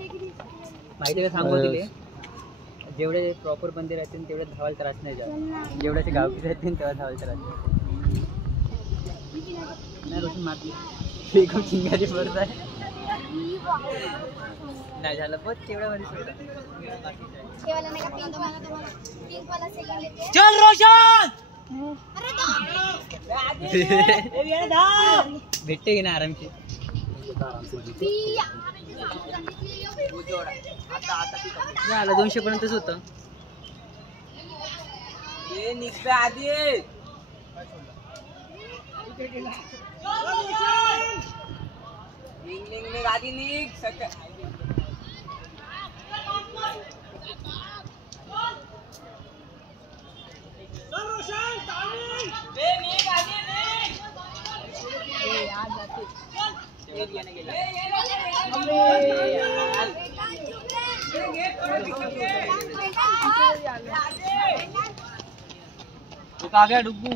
माहिती का सांगू तिले जेवढे प्रॉपर बंदे राहतील तेवढे धावायला त्रास नाही जात, जेवढ्याचे गावकी राहतील तेव्हा धावायला त्रास नाही. रोशन मारली खूप चिंगारी पडत आहे. नाही झालं बघ तेवढ्यामध्ये चल रोशन भेटते की ना आरामशी. झालं 200 पर्यंतच होतं. आधी आधी निघ तो आ गया डुग्गू.